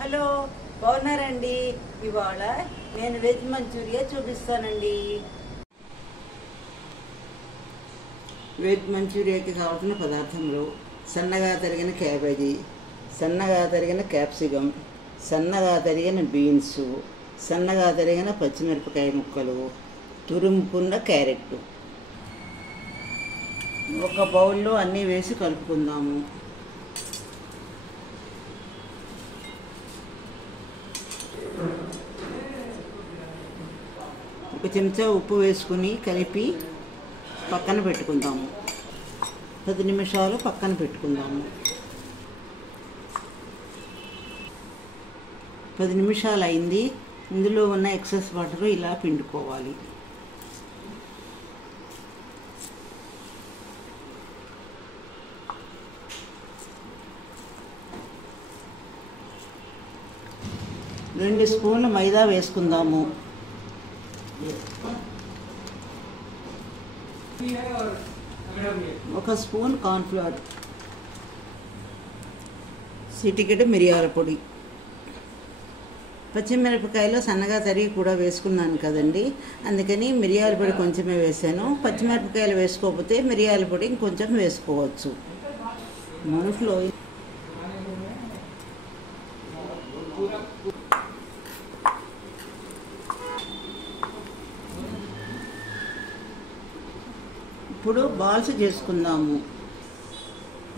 Hello, బాగున్నారండి? ఇవాళ నేను వెజ్ మంచూరియా చూపిస్తానండి. వెజ్ మంచూరియాకి కావాల్సిన పదార్థములు: సన్నగా తరిగిన క్యాబేజీ, సన్నగా తరిగిన క్యాప్సికం, సన్నగా తరిగిన బీన్స్, సన్నగా తరిగిన పచ్చిమిరపకాయ ముక్కలు, తురుముకున్న క్యారెట్. ఒక బౌల్లో అన్నీ వేసి కలుపుకుందాము. ఒక చెంచా ఉప్పు వేసుకుని కలిపి పక్కన పెట్టుకుందాము. 10 నిమిషాలు పక్కన పెట్టుకుందాము. 10 నిమిషాలు అయింది. ఇందులో ఉన్న ఎక్సెస్ వాటర్ ఇలా పిండుకోవాలి. రెండు స్పూన్లు మైదా వేసుకుందాము. ఒక స్పూన్ కార్న్ఫ్లవర్, చిటికెడు మిరియాల పొడి. పచ్చిమిరపకాయలు సన్నగా తరిగి కూడా వేసుకున్నాను కదండి, అందుకని మిరియాల పొడి కొంచెమే వేసాను. పచ్చిమిరపకాయలు వేసుకోకపోతే మిరియాల పొడి ఇంకొంచెం వేసుకోవచ్చు. మనసులో ఇప్పుడు బాల్స్ చేసుకుందాము.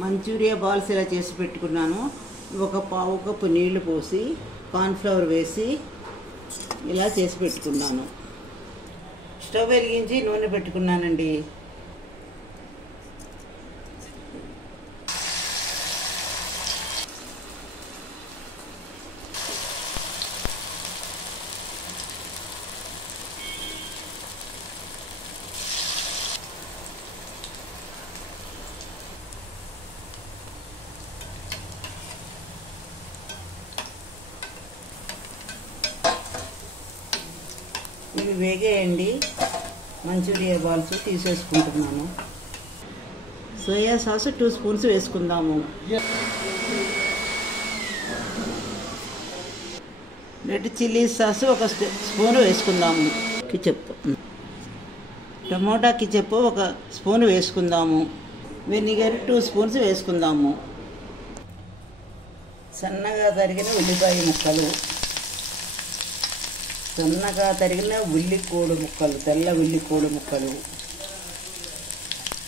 మంచూరియా బాల్స్ ఇలా చేసి పెట్టుకున్నాను. ఒక పావు కప్పు నీళ్లు పోసి కార్న్ఫ్లవర్ వేసి ఇలా చేసి పెట్టుకున్నాను. స్టవ్ వెలిగించి నూనె పెట్టుకున్నానండి. ఇవి వేగేయండి. మంచూరియా బాల్స్ తీసేసుకుంటున్నాను. సోయా సాస్ 2 స్పూన్స్ వేసుకుందాము. రెడ్ చిల్లీ సాస్ 1 స్పూన్ వేసుకుందాము. కిచప్, టమోటా కిచప్ 1 స్పూన్ వేసుకుందాము. వెనిగర్ 2 స్పూన్స్ వేసుకుందాము. సన్నగా తరిగిన ఉల్లిపాయ ముక్కలు, సన్నగా తరిగిన ఉల్లికోడు ముక్కలు, తెల్ల ఉల్లికోడు ముక్కలు,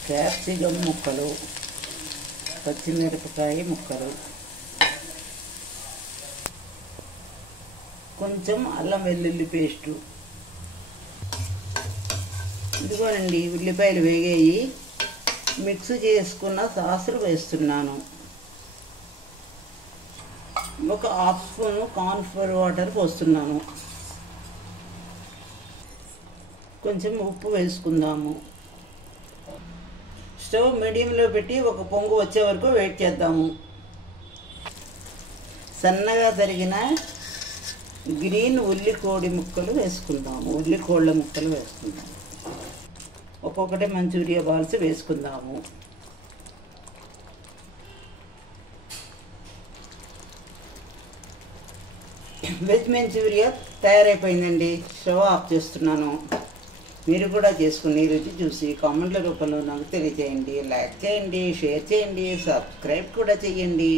క్యాప్సికం ముక్కలు, పచ్చిమిరపకాయ ముక్కలు, కొంచెం అల్లం వెల్లుల్లి పేస్టు. ఇదిగోనండి, ఉల్లిపాయలు వేగాయి. మిక్స్ చేసుకున్న సాసులు వేస్తున్నాను. 1 హాఫ్ స్పూను కార్న్ఫ్లవర్ వాటర్ పోస్తున్నాను. కొంచెం ఉప్పు వేసుకుందాము. స్టవ్ మీడియంలో పెట్టి 1 పొంగు వచ్చే వరకు వెయిట్ చేద్దాము. సన్నగా తరిగిన గ్రీన్ ఉల్లికోడి ముక్కలు వేసుకుందాము. ఉల్లికోళ్ళ ముక్కలు వేసుకుందాము. ఒక్కొక్కటి మంచూరియా బాల్స్ వేసుకుందాము. వెజ్ మంచూరియా తయారైపోయిందండి. స్టవ్ ఆఫ్ చేస్తున్నాను. మీరు కూడా చేసుకుని రుచి చూసి కామెంట్ల రూపంలో నాకు తెలియజేయండి. లైక్ చేయండి, షేర్ చేయండి, సబ్స్క్రైబ్ కూడా చేయండి.